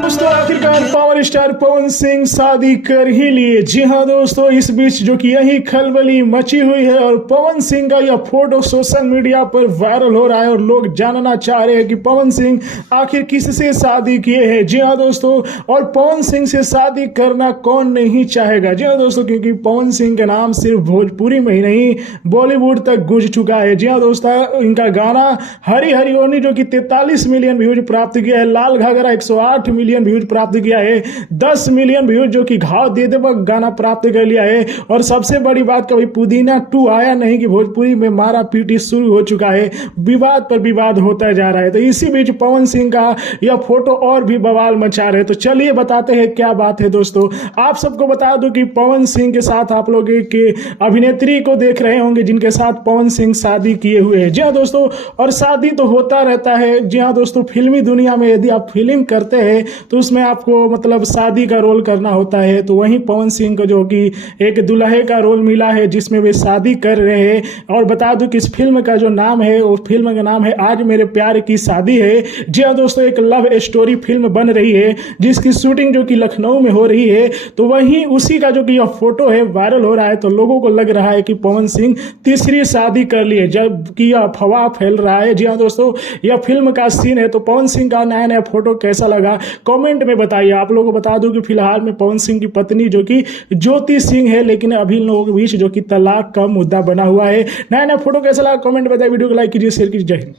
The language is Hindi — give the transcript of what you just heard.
दोस्तों आखिरकार पावर स्टार पवन सिंह शादी कर ही लिए। जी हाँ दोस्तों, इस बीच जो कि यही खलबली मची हुई है और पवन सिंह का यह फोटो सोशल मीडिया पर वायरल हो रहा है और लोग जानना चाह रहे हैं कि पवन सिंह आखिर किससे शादी किए हैं। जी हाँ दोस्तों, और पवन सिंह से शादी करना कौन नहीं चाहेगा। जी हाँ दोस्तों, क्योंकि पवन सिंह का नाम सिर्फ भोजपुरी में ही नहीं बॉलीवुड तक गूंज चुका है। जी हाँ दोस्तों, इनका गाना हरी हरी ओनी जो कि 43 मिलियन व्यूज प्राप्त किया है, लाल घाघरा 108 मिलियन व्यूज प्राप्त किया है, 10 मिलियन व्यूज जो कि घाव दे दे गाना प्राप्त कर लिया है। और सबसे बड़ी बात, कभी पुदीना 2 आया नहीं कि भोजपुरी में मारा पीटी शुरू हो चुका है, विवाद पर विवाद होता जा रहा है। तो इसी बीच पवन सिंह का यह फोटो और भी बवाल मचा रहे। तो चलिए बताते हैं क्या बात है दोस्तों। आप सबको बता दूं कि पवन सिंह के साथ आप लोग एक अभिनेत्री को देख रहे होंगे जिनके साथ पवन सिंह शादी किए हुए हैं। जी हाँ दोस्तों, और शादी तो होता रहता है। जी हाँ दोस्तों, फिल्मी दुनिया में यदि आप फिल्म करते हैं तो उसमें आपको मतलब शादी का रोल करना होता है। तो वहीं पवन सिंह को जो कि एक दुल्हे का रोल मिला है जिसमें वे शादी कर रहे हैं। और बता दूं कि इस फिल्म का जो नाम है, वो फिल्म का नाम है आज मेरे प्यार की शादी है। जी हाँ दोस्तों, एक लव स्टोरी फिल्म बन रही है जिसकी शूटिंग जो कि लखनऊ में हो रही है। तो वहीं उसी का जो कि यह फोटो है वायरल हो रहा है। तो लोगों को लग रहा है कि पवन सिंह तीसरी शादी कर लिए, जबकि यह अफवाह फैल रहा है। जी हाँ दोस्तों, यह फिल्म का सीन है। तो पवन सिंह का नया नया फोटो कैसा लगा कमेंट में बताइए। आप लोगों को बता दूं कि फिलहाल में पवन सिंह की पत्नी जो कि ज्योति सिंह है, लेकिन अभी लोगों के बीच जो कि तलाक का मुद्दा बना हुआ है। नया नया फोटो कैसा लगा कमेंट बताइए। वीडियो को लाइक कीजिए, शेयर कीजिए। जय हिंद।